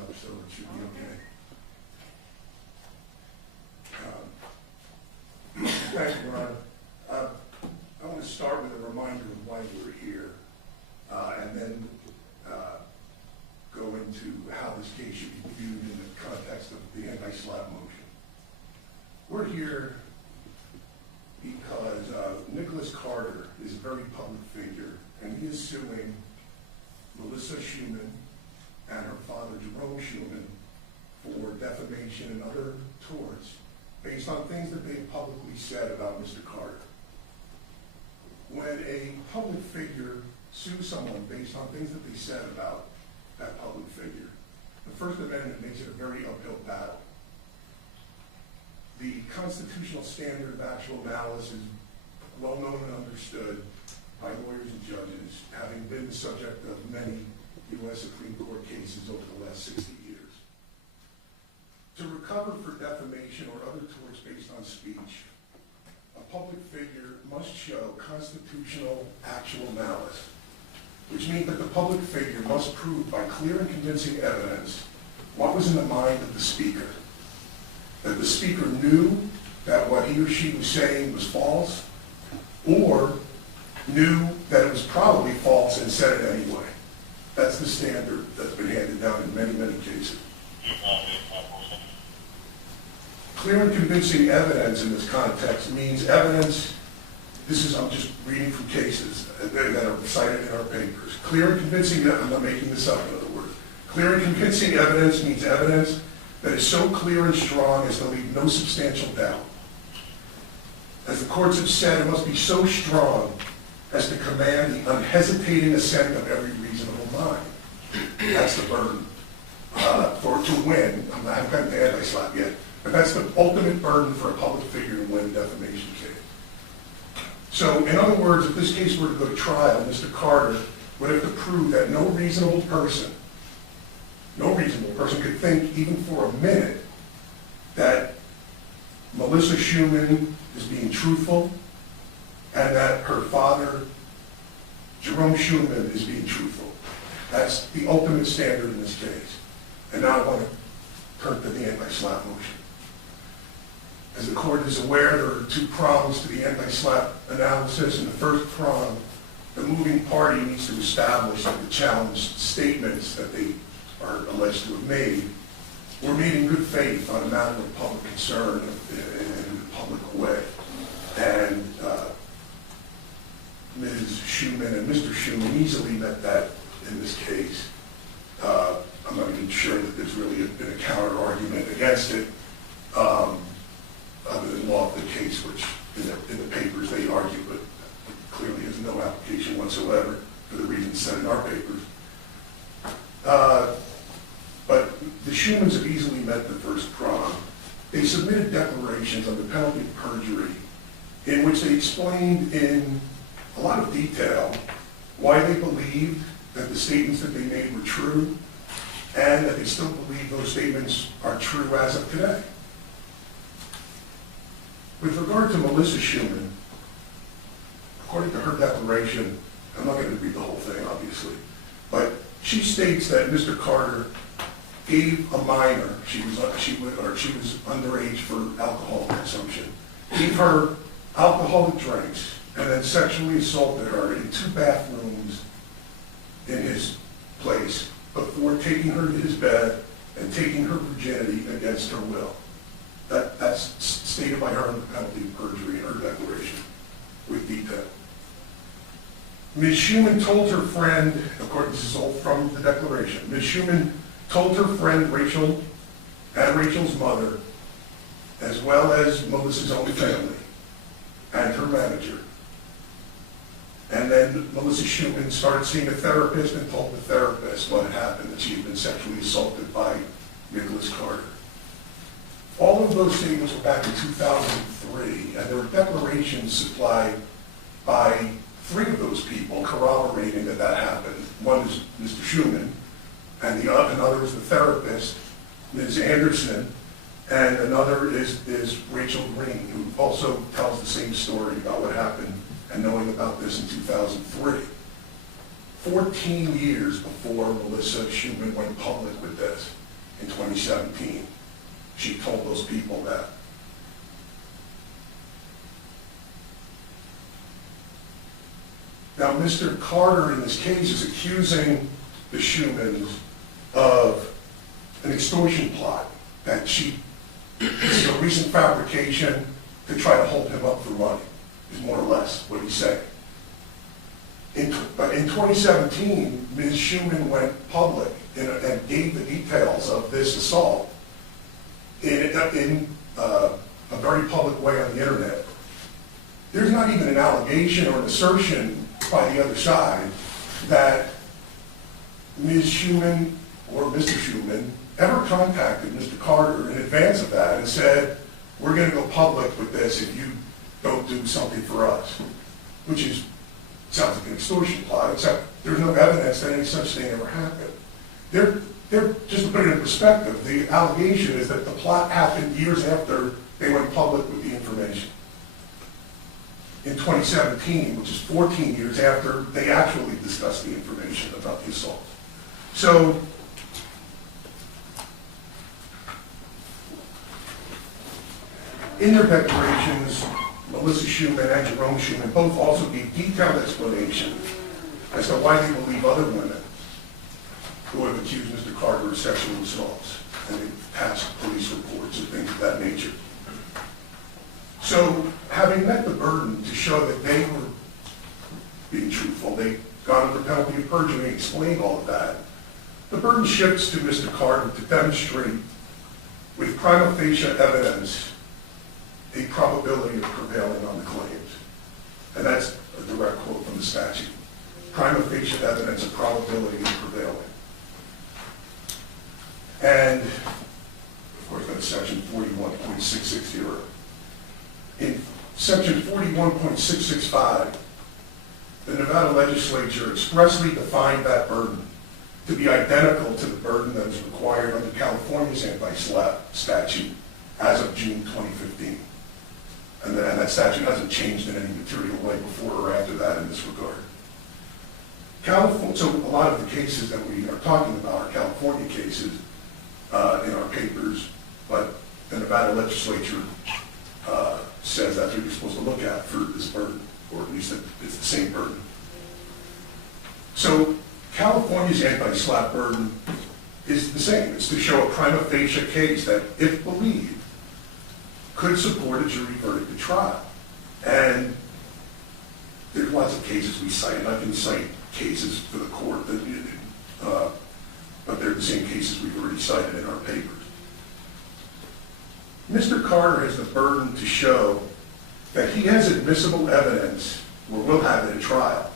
up, so it should be okay. Thank you, Ron. I want to start with a reminder of why we're here, and then go into how this case should be viewed in the context of the anti-SLAPP motion. We're here because Nicholas Carter is a very public figure, and he is suing Melissa Schuman and her father, Jerome Schuman, for defamation and other torts based on things that they publicly said about Mr. Carter. When a public figure sues someone based on things that they said about that public figure, the First Amendment makes it a very uphill battle. The constitutional standard of actual malice is well known and understood by lawyers and judges, having been the subject of many U.S. Supreme Court cases over the last 60 years. To recover for defamation or other torts based on speech, a public figure must show constitutional actual malice, which means that the public figure must prove by clear and convincing evidence what was in the mind of the speaker, that the speaker knew that what he or she was saying was false, or knew that it was probably false and said it anyway. That's the standard that's been handed down in many, many cases. Clear and convincing evidence in this context means evidence, I'm just reading from cases that are cited in our papers. Clear and convincing, I'm not making this up in other words. Clear and convincing evidence means evidence that is so clear and strong as to leave no substantial doubt. As the courts have said, it must be so strong as to command the unhesitating assent of every reasonable mind. That's the burden. To win, I haven't gotten to anti-SLAPP yet, but that's the ultimate burden for a public figure to win a defamation case. So, in other words, if this case were to go to trial, Mr. Carter would have to prove that no reasonable person could think, even for a minute, that Melissa Schuman is being truthful and that her father, Jerome Schuman, is being truthful. That's the ultimate standard in this case. And now I want to turn to the anti-SLAPP motion. As the court is aware, there are two prongs to the anti-SLAPP analysis. In the first prong, the moving party needs to establish that the challenged statements that they are alleged to have made were made in good faith on a matter of public concern in a public way. And Ms. Schuman and Mr. Schuman easily met that in this case. I'm not even sure that there's really been a counter argument against it, other than law of the case, which in the papers they argue, but clearly has no application whatsoever for the reasons said in our papers. But the Schumans have easily met the first prong. They submitted declarations under penalty of perjury in which they explained in a lot of detail why they believed that the statements that they made were true and that they still believe those statements are true as of today. With regard to Melissa Schuman, according to her declaration, I'm not going to read the whole thing, obviously, but she states that Mr. Carter gave a minor, she was underage for alcohol consumption, gave her alcoholic drinks, and then sexually assaulted her in 2 bathrooms in his place before taking her to his bed and taking her virginity against her will. That's stated by her under penalty of perjury in her declaration with detail. Ms. Schuman told her friend, according to this is all from the declaration, Ms. Schuman told her friend Rachel and Rachel's mother, as well as Melissa's own family and her manager. And then Melissa Schuman started seeing a therapist and told the therapist what had happened, that she had been sexually assaulted by Nicholas Carter. All of those statements were back in 2003, and there were declarations supplied by 3 of those people corroborating that that happened. One is Mr. Schuman, and another is the therapist, Ms. Anderson, and another is Rachel Green, who also tells the same story about what happened and knowing about this in 2003. 14 years before Melissa Schuman went public with this. 2017. She told those people that. Now, Mr. Carter in this case is accusing the Schumans of an extortion plot, that this is a recent fabrication to try to hold him up for money, is more or less what he's saying. But in 2017, Ms. Schuman went public and gave the details of this assault in a very public way on the internet. There's not even an allegation or an assertion by the other side that Ms. Schuman or Mr. Schuman ever contacted Mr. Carter in advance of that and said, we're going to go public with this if you don't do something for us, which sounds like an extortion plot, except there's no evidence that any such thing ever happened. Just to put it in perspective, the allegation is that the plot happened years after they went public with the information. In 2017, which is 14 years after they actually discussed the information about the assault. So, in their declarations, Melissa Schuman and Jerome Schuman both also gave detailed explanations as to why they believe other women who have accused Mr. Carter of sexual assaults, and they've passed police reports and things of that nature. So, having met the burden to show that they were being truthful, they got under penalty of perjury and explained all of that, the burden shifts to Mr. Carter to demonstrate with prima facie evidence a probability of prevailing on the claims. And that's a direct quote from the statute. Prima facie evidence of probability of prevailing. And, of course, that's section 41.660. In section 41.665, the Nevada legislature expressly defined that burden to be identical to the burden that is required under California's anti-SLAPP statute as of June 2015. And that statute hasn't changed in any material way before or after that in this regard. So a lot of the cases that we are talking about are California cases in our papers, but the Nevada legislature says that's what you're supposed to look at for this burden, or at least it's the same burden. So California's anti-SLAPP burden is the same. It's to show a prima facie case that, if believed, could support a jury verdict at trial. And there's lots of cases we cite, and I can cite cases for the court, but they're the same cases we've already cited in our papers. Mr. Carter has the burden to show that he has admissible evidence, or will have it at trial,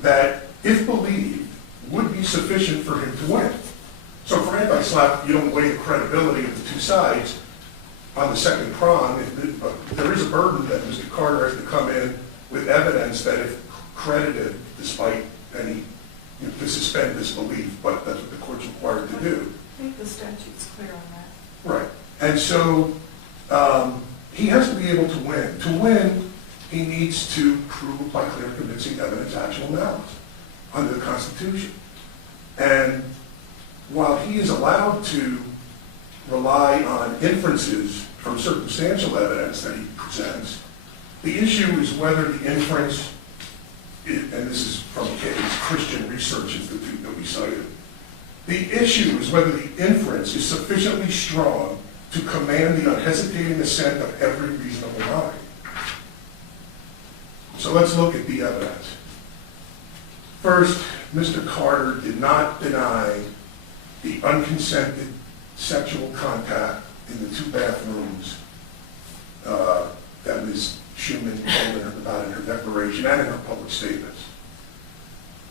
that, if believed, would be sufficient for him to win. So for anti-SLAPP, you don't weigh the credibility of the two sides. On the second prong, there is a burden that Mr. Carter has to come in with evidence that, if credited, despite any, to suspend disbelief, but that's what the court's required to do. I think the statute's clear on that. Right. And so he has to be able to win. To win, he needs to prove by clear and convincing evidence actual malice under the Constitution. And while he is allowed to rely on inferences from circumstantial evidence that he presents, the issue is whether the inference, and this is from the Christian Research Institute that we cited, the issue is whether the inference is sufficiently strong to command the unhesitating assent of every reasonable mind. So let's look at the evidence. First, Mr. Carter did not deny the unconsented sexual contact in the two bathrooms that Ms. Schuman told about in her declaration and in her public statements.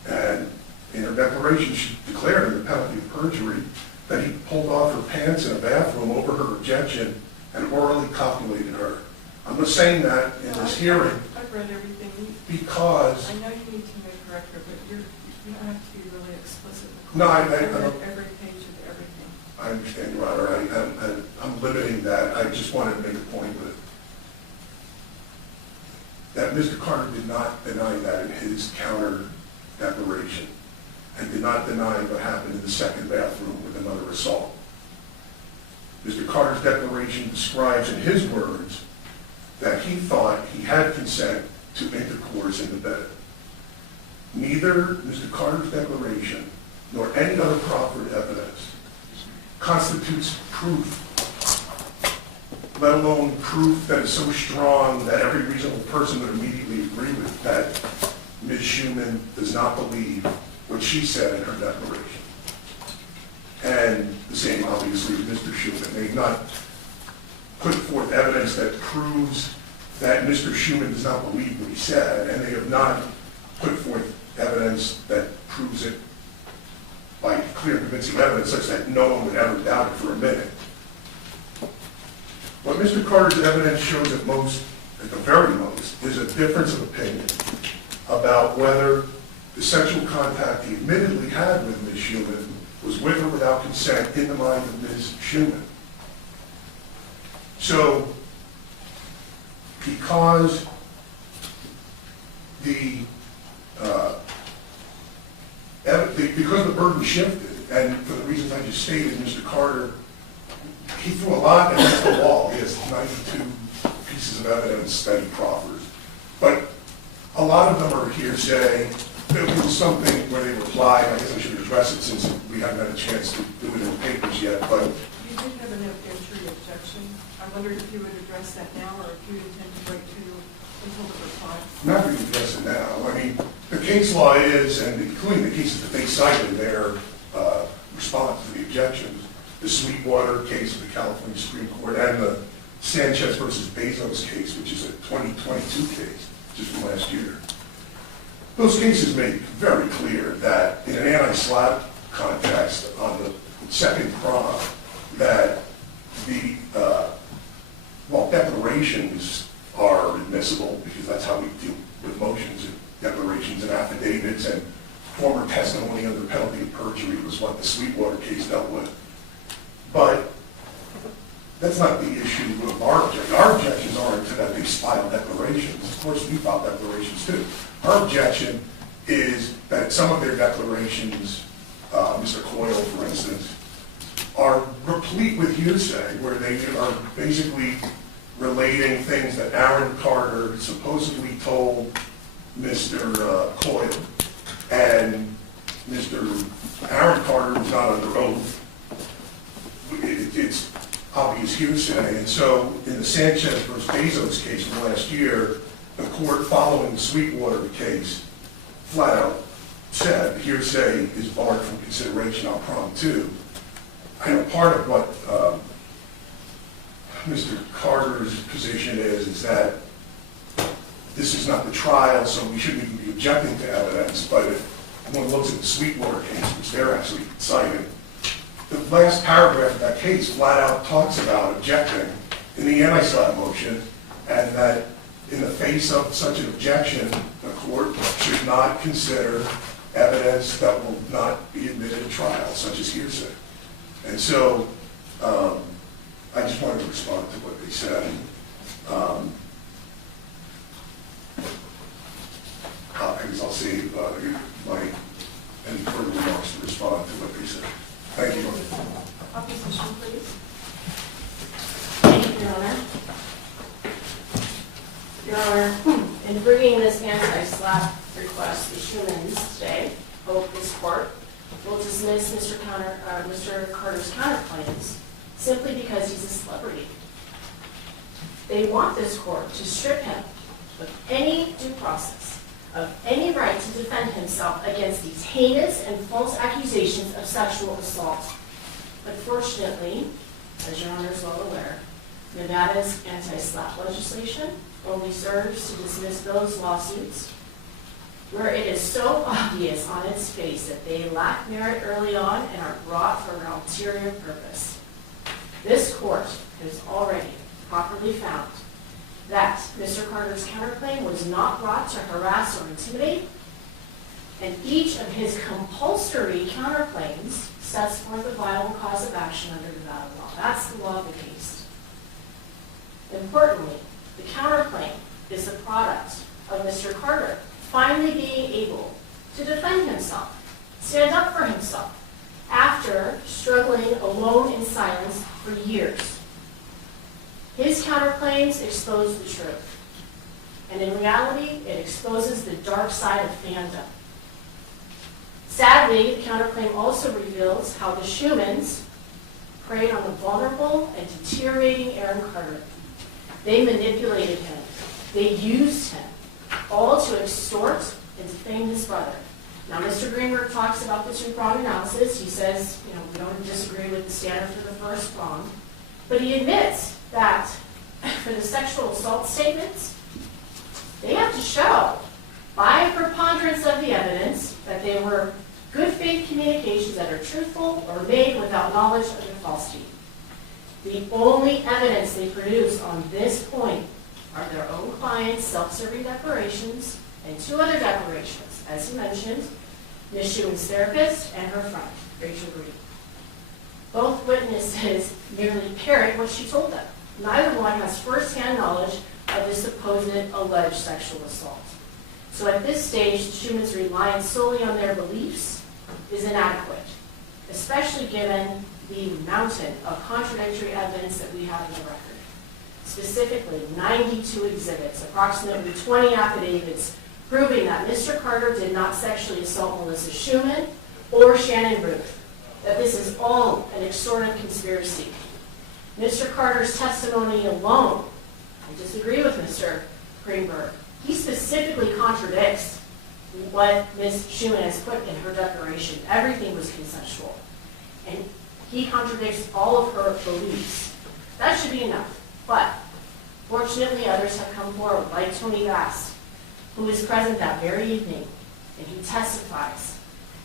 And in her declaration, she declared in the penalty of perjury that he pulled off her pants in a bathroom over her objection and orally copulated her. I'm not saying that in this hearing. I've read everything. Because I know you need to make a record, but you don't have to be really explicit. No, I read don't. Every page of everything. I understand, Your Honor. I'm limiting that. I just wanted to make a point with it. That Mr. Carter did not deny that in his counter declaration, and did not deny what happened in the second bathroom with another assault. Carter's declaration describes in his words that he thought he had consent to intercourse in the bed. Neither Mr. Carter's declaration nor any other proffered evidence constitutes proof, let alone proof that is so strong that every reasonable person would immediately agree with that Ms. Schuman does not believe what she said in her declaration. And the same, obviously, with Mr. Schuman. They've not put forth evidence that proves that Mr. Schuman does not believe what he said, and they have not put forth evidence that proves it by clear, convincing evidence such that no one would ever doubt it for a minute. What Mr. Carter's evidence shows at most, at the very most, is a difference of opinion about whether the sexual contact he admittedly had with Ms. Schuman was with or without consent in the mind of Ms. Schuman. So, because the burden shifted, and for the reasons I just stated, Mr. Carter, he threw a lot against the wall. He has 92 pieces of evidence that he proffers. But a lot of them are hearsay. There was something where they replied, I guess I should address it since we haven't had a chance to do it in the papers yet, but You did have an evidentiary objection. I wondered if you would address that now, or if you intend to wait until the reply. I'm not going to address it now. I mean, the case law is, and including the cases that they cited in their response to the objections, the Sweetwater case of the California Supreme Court and the Sanchez versus Bezos case, which is a 2022 case, just from last year. Those cases make very clear that in an anti-SLAPP context on the second prong, that the, well, declarations are admissible because that's how we deal with motions and declarations and affidavits, and former testimony under penalty of perjury was what the Sweetwater case dealt with. But that's not the issue of our objection. Our objections aren't to that they filed declarations. Of course, we filed declarations too. Our objection is that some of their declarations, Mr. Coyle, for instance, are replete with hearsay, where they are basically relating things that Aaron Carter supposedly told Mr. Coyle, and Mr. Aaron Carter was not under oath. It's obvious hearsay, and so in the Sanchez versus Bezos case from last year, the court, following the Sweetwater case, flat out said hearsay is barred from consideration on prong 2. I know part of what Mr. Carter's position is that this is not the trial, so we shouldn't even be objecting to evidence, but if one looks at the Sweetwater case, which they're actually citing, the last paragraph of that case flat out talks about objecting in the anti-SLAPP motion, and that in the face of such an objection, the court should not consider evidence that will not be admitted at trial, such as hearsay. And so, I just wanted to respond to what they said. I guess I'll save any further remarks to respond to what they said. Thank you. Opposition, please. Thank you, Your Honor. Your Honor, in bringing this anti-SLAPP request to Schumann's today, hope this court will dismiss Mr. Carter's counterclaims simply because he's a celebrity. They want this court to strip him of any due process, of any right to defend himself against these heinous and false accusations of sexual assault. Unfortunately, as Your Honor is well aware, Nevada's anti-SLAPP legislation only serves to dismiss those lawsuits where it is so obvious on its face that they lack merit early on and are brought for an ulterior purpose. This court has already properly found that Mr. Carter's counterclaim was not brought to harass or intimidate, and each of his compulsory counterclaims sets forth a viable cause of action under Nevada law. That's the law of the case. Importantly, the counterclaim is the product of Mr. Carter finally being able to defend himself, stand up for himself, after struggling alone in silence for years. His counterclaims expose the truth. And in reality, it exposes the dark side of fandom. Sadly, the counterclaim also reveals how the Schumans preyed on the vulnerable and deteriorating Aaron Carter. They manipulated him. They used him, all to extort and defame his brother. Now, Mr. Greenberg talks about the two-prong analysis. He says, we don't disagree with the standard for the first prong. But he admits that for the sexual assault statements, they have to show, by preponderance of the evidence, that they were good faith communications that are truthful or made without knowledge of their falsity. The only evidence they produce on this point are their own clients' self-serving declarations and two other declarations, as he mentioned, Ms. Schuman's therapist and her friend, Rachel Green. Both witnesses merely parrot what she told them. Neither one has first-hand knowledge of the supposed alleged sexual assault. So at this stage, the Schumans' reliance solely on their beliefs is inadequate, especially given the mountain of contradictory evidence that we have in the record. Specifically, 92 exhibits, approximately 20 affidavits, proving that Mr. Carter did not sexually assault Melissa Schuman or Shannon Ruth, that this is all an extortive conspiracy. Mr. Carter's testimony alone, I disagree with Mr. Greenberg, he specifically contradicts what Ms. Schuman has put in her declaration. Everything was consensual. And he contradicts all of her beliefs. That should be enough. But fortunately, others have come forward, like Tony Bass, who was present that very evening, and he testifies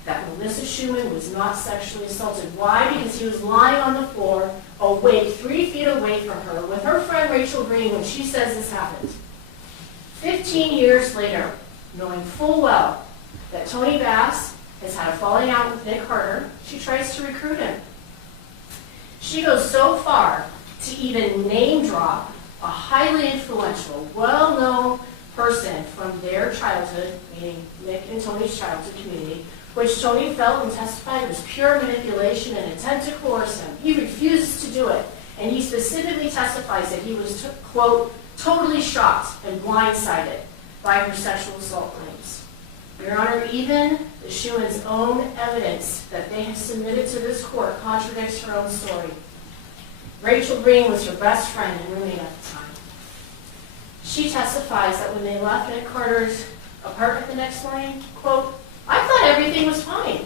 that Melissa Schuman was not sexually assaulted. Why? Because he was lying on the floor, awake, 3 feet away from her, with her friend Rachel Green when she says this happened. 15 years later, knowing full well that Tony Bass has had a falling out with Nick Carter, she tries to recruit him. She goes so far to even name drop a highly influential, well-known person from their childhood, meaning Nick and Tony's childhood community, which Tony felt and testified was pure manipulation and intent to coerce him. He refuses to do it, and he specifically testifies that he was, quote, totally shocked and blindsided by her sexual assault claims. Your Honor, even the Schumans' own evidence that they have submitted to this court contradicts her own story. Rachel Green was her best friend and roommate at the time. She testifies that when they left Nick Carter's apartment the next morning, quote, I thought everything was fine.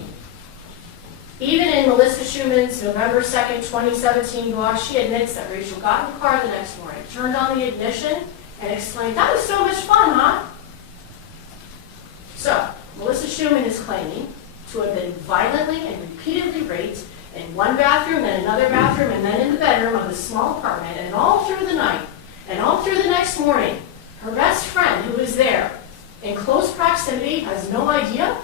Even in Melissa Schuman's November 2nd, 2017 blog, she admits that Rachel got in the car the next morning, turned on the ignition, and exclaimed, that was so much fun, huh? So, Melissa Schuman is claiming to have been violently and repeatedly raped in one bathroom, then another bathroom, and then in the bedroom of a small apartment, and all through the night, and all through the next morning. Her best friend, who was there in close proximity, has no idea?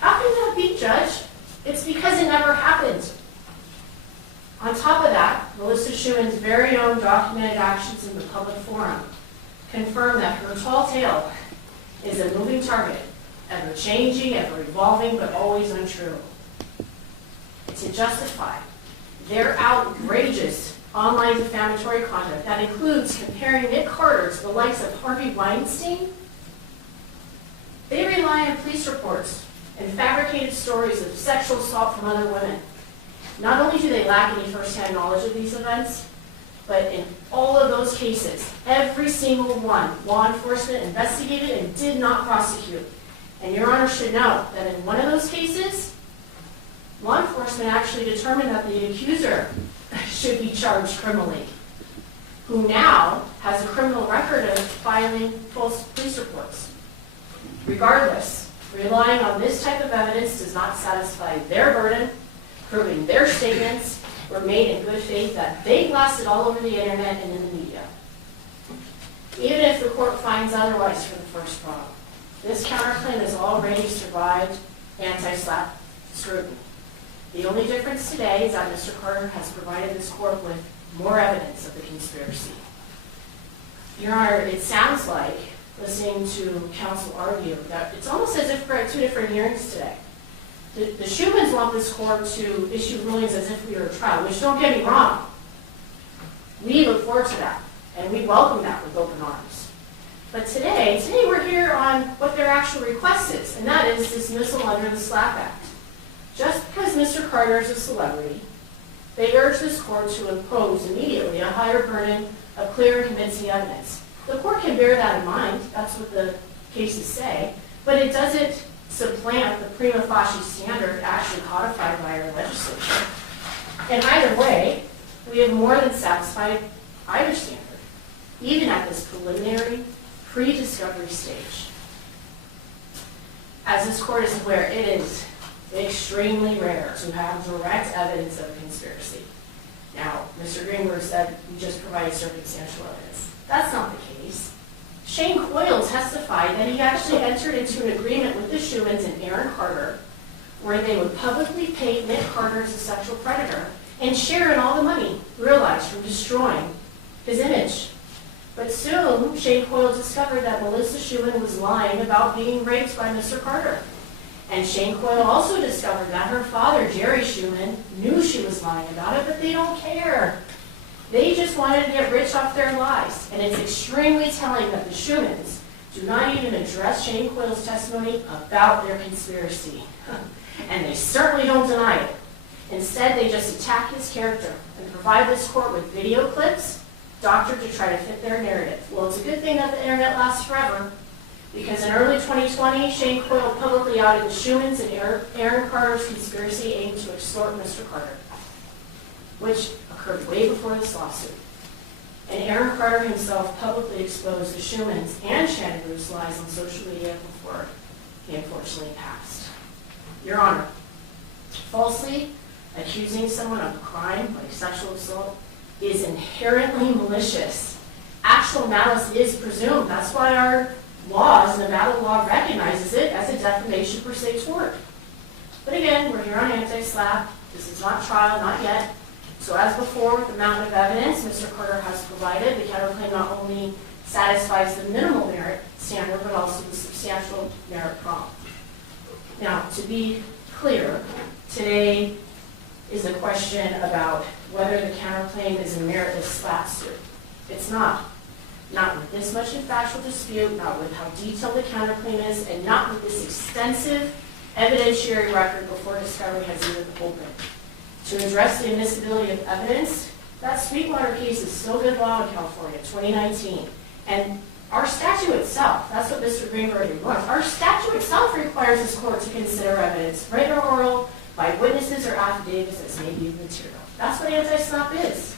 How can that be, Judge? It's because it never happened. On top of that, Melissa Schuman's very own documented actions in the public forum confirm that her tall tale is a moving target, ever changing, ever evolving, but always untrue. To justify their outrageous online defamatory conduct that includes comparing Nick Carter to the likes of Harvey Weinstein, they rely on police reports and fabricated stories of sexual assault from other women. Not only do they lack any first-hand knowledge of these events, but in all of those cases, every single one, law enforcement investigated and did not prosecute. And Your Honor should know that in one of those cases, law enforcement actually determined that the accuser should be charged criminally, who now has a criminal record of filing false police reports. Regardless, relying on this type of evidence does not satisfy their burden, proving their statements were made in good faith, that they blasted all over the internet and in the media. Even if the court finds otherwise for the first prong, this counterclaim has already survived anti-SLAPP scrutiny. The only difference today is that Mr. Carter has provided this court with more evidence of the conspiracy. Your Honor, it sounds like, listening to counsel argue, that it's almost as if we're at two different hearings today. The Schumans want this court to issue rulings as if we were a trial, which, don't get me wrong, We look forward to that, and we welcome that with open arms. But today we're here on what their actual request is, and that is dismissal under the SLAPP Act. Just because Mr. Carter is a celebrity, they urge this court to impose immediately a higher burden of clear and convincing evidence. The court can bear that in mind, that's what the cases say, but it doesn't supplant the prima facie standard actually codified by our legislature. And either way, we have more than satisfied either standard, even at this preliminary, pre-discovery stage. As this court is aware, it is extremely rare to have direct evidence of a conspiracy. Now, Mr. Greenberg said we just provided circumstantial evidence. That's not the case. Shane Coyle testified that he actually entered into an agreement with the Schumans and Aaron Carter where they would publicly paint Nick Carter as a sexual predator and share in all the money realized from destroying his image. But soon, Shane Coyle discovered that Melissa Schuman was lying about being raped by Mr. Carter. And Shane Coyle also discovered that her father, Jerry Schuman, knew she was lying about it, but they don't care. They just wanted to get rich off their lies. And it's extremely telling that the Schumans do not even address Shane Coyle's testimony about their conspiracy. And they certainly don't deny it. Instead, they just attack his character and provide this court with video clips doctored to try to fit their narrative. Well, it's a good thing that the internet lasts forever, because in early 2020, Shane Coyle publicly outed the Schumans and Aaron Carter's conspiracy aimed to extort Mr. Carter, which occurred way before this lawsuit. And Aaron Carter himself publicly exposed the Schumans and Shannon Bruce lies on social media before he unfortunately passed. Your Honor, falsely accusing someone of a crime like sexual assault is inherently malicious. Actual malice is presumed. That's why our laws, Nevada law, recognizes it as a defamation per se tort. But again, we're here on anti-SLAPP. This is not trial, not yet. So as before, with the mountain of evidence Mr. Carter has provided, the counterclaim not only satisfies the minimal merit standard, but also the substantial merit prong. Now, to be clear, today is a question about whether the counterclaim is a meritless SLAPP suit. It's not. Not with this much in factual dispute, not with how detailed the counterclaim is, and not with this extensive evidentiary record before discovery has even opened. To address the admissibility of evidence, that Sweetwater case is still good law in California, 2019. And our statute itself, that's what Mr. Greenberg wants, our statute itself requires this court to consider evidence, written or oral, by witnesses or affidavits as may be material. That's what anti-SLAPP is.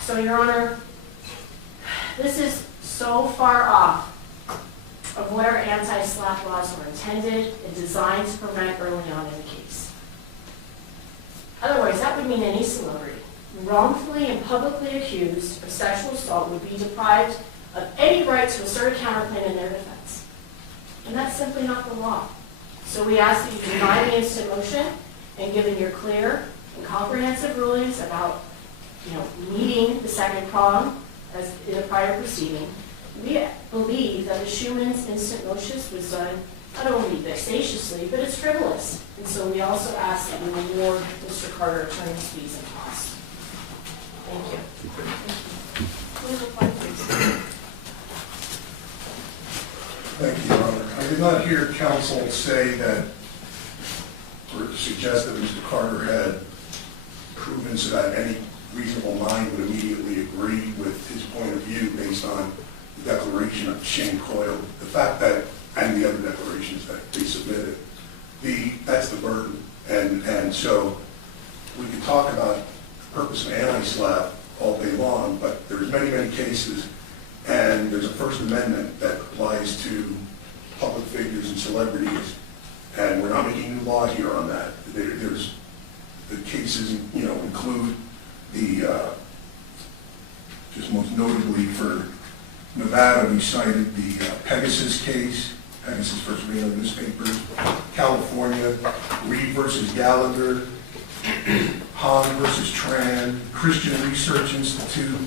So, Your Honor, this is so far off of what our anti-SLAPP laws were intended and designed to prevent early on in the case. Otherwise, that would mean any celebrity wrongfully and publicly accused of sexual assault would be deprived of any right to assert a counterclaim in their defense. And that's simply not the law. So we ask that you deny the instant motion, and given your clear and comprehensive rulings about, meeting the second prong as in a prior proceeding, we believe that the Schumans instant motion was done not only vexatiously, but it's frivolous. And so we also ask that you reward Mr. Carter attorney's fees and costs. Thank you. Please reply, please. Thank you, Your Honor. I did not hear counsel say that, or suggest that Mr. Carter had proven so that any reasonable mind would immediately agree with his point of view based on the declaration of Shane Coyle. The fact that, and the other declarations that they submitted, that's the burden. And so we can talk about the purpose of anti-SLAPP all day long, but there's many, many cases, and there's a First Amendment that applies to public figures and celebrities, and we're not making new law here on that. There's the cases, include the, just most notably for Nevada, we cited the Pegasus case, Pegasus versus Reno newspapers, California, Reed versus Gallagher, Hahn versus Tran, Christian Research Institute,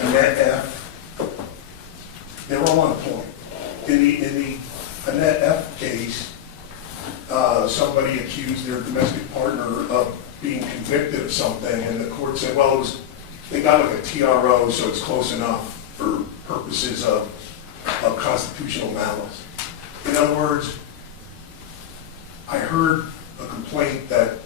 Annette F. They're all on point. In the Annette F case, somebody accused their domestic partner of being convicted of something, and the court said, well, it was they got like a TRO, so it's close enough for purposes of constitutional malice. In other words, I heard a complaint that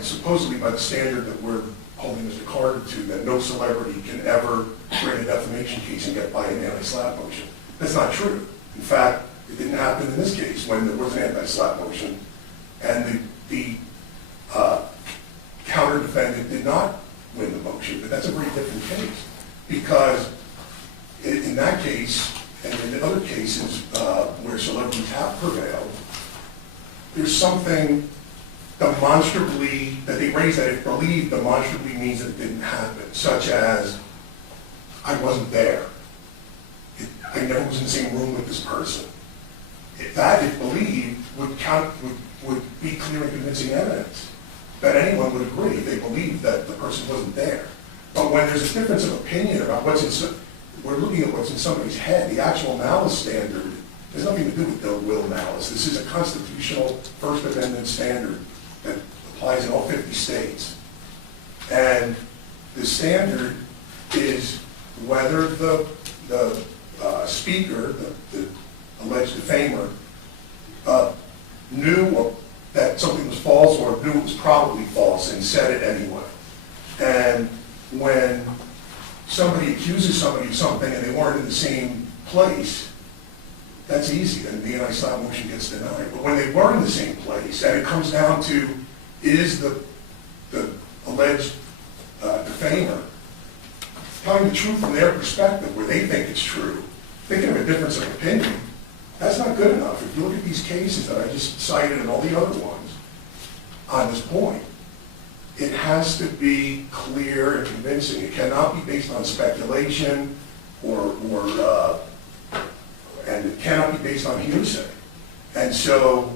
supposedly by the standard that we're holding Mr. Carter to, that no celebrity can ever bring a defamation case and get by an anti-SLAPP motion. That's not true. In fact, it didn't happen in this case when there was an anti-SLAPP motion, and the counter-defendant did not win the motion. But that's a very different case, because in that case, and in other cases where celebrities have prevailed, there's something demonstrably that they raise that if believed demonstrably means that it didn't happen, such as I wasn't there. I never was in the same room with this person. That, if believed, would be clear and convincing evidence that anyone would agree. They believe that the person wasn't there. But when there's a difference of opinion about we're looking at what's in somebody's head, the actual malice standard has nothing to do with ill will malice. This is a constitutional First Amendment standard that applies in all 50 states. And the standard is whether the speaker, the alleged defamer, knew that something was false or knew it was probably false and said it anyway. And when somebody accuses somebody of something and they weren't in the same place, that's easy, and the anti-SLAPP motion gets denied. But when they were in the same place, and it comes down to, is the alleged defamer telling the truth from their perspective, where they think it's true, thinking of a difference of opinion, that's not good enough. If you look at these cases that I just cited and all the other ones on this point, it has to be clear and convincing. It cannot be based on speculation and it cannot be based on hearsay. And so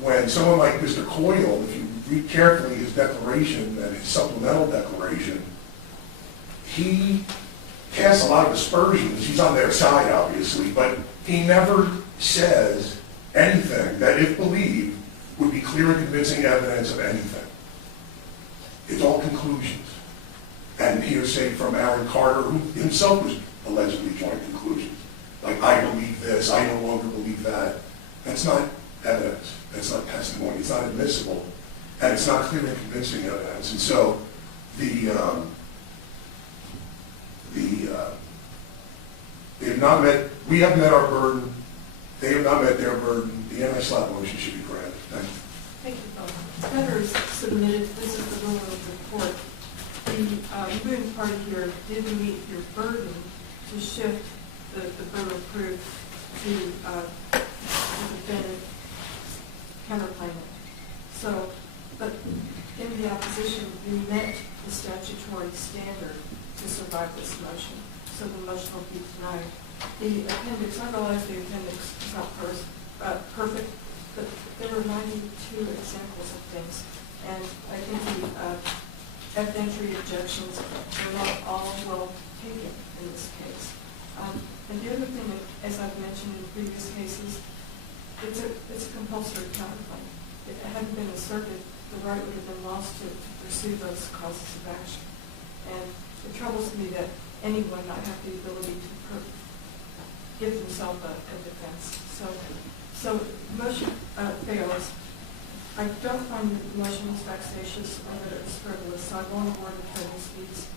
when someone like Mr. Coyle, if you read carefully his declaration and his supplemental declaration, he casts a lot of aspersions. He's on their side, obviously, but he never says anything that, if believed, would be clear and convincing evidence of anything. It's all conclusions. And hearsay from Aaron Carter, who himself was allegedly drawing conclusions. Like, I believe this, I no longer believe that. That's not evidence. That's not testimony. It's not admissible. And it's not clear and convincing evidence. And so they have not met, we have met our burden. They have not met their burden. The anti-SLAPP motion should be granted. Thank you. Thank you, Bill. Matters submitted, this is the rule of the court. The moving party here did meet your burden to shift the burden of proof to the defendant counterclaimant. So, but in the opposition, you met the statutory standard to survive this motion. So the motion will be denied. The appendix, I realize the appendix is not perfect, but there were 92 examples of things. And I think the evidentiary objections were not all well taken in this case. And the other thing, as I've mentioned in previous cases, it's a compulsory counterclaim. If it hadn't been asserted, the right would have been lost to pursue those causes of action. And it troubles me that anyone might have the ability to give themselves a defense. So the motion fails. I don't find the motion was vexatious or that it was frivolous, so I won't award attorney's fees.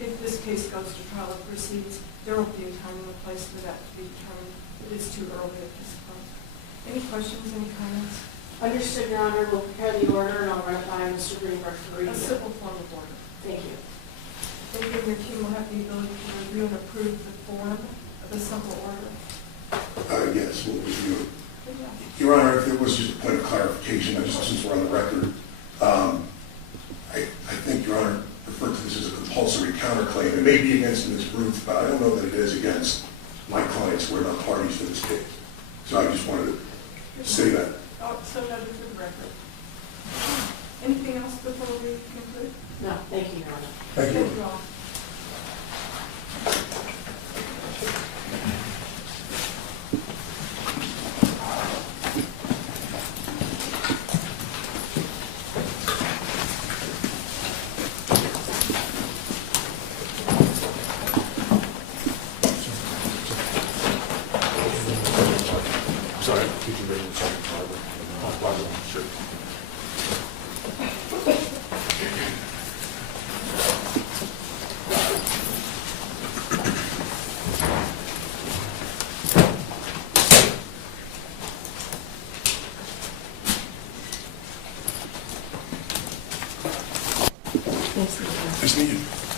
If this case goes to trial and proceeds, there will be a time and a place for that to be determined. It is too early at this point. Any questions, any comments? Understood, Your Honor. We'll prepare the order and I'll run it by Mr. Greenberg for review. A simple form of order. Thank you. Thank you, and your team will have the ability to review and approve the form of the simple order. Yes, we'll review it. Good job. Your Honor, if there was just a point of clarification, since we're on the record, I think Your Honor referred to this as a compulsory counterclaim. It may be against Ms. Ruth, but I don't know that it is against my clients. We're not parties to this case. So I just wanted to say that. Oh, so noted for the record. Anything else before we conclude? No, thank you, Your Honor. Thank you. Thank you all. needed.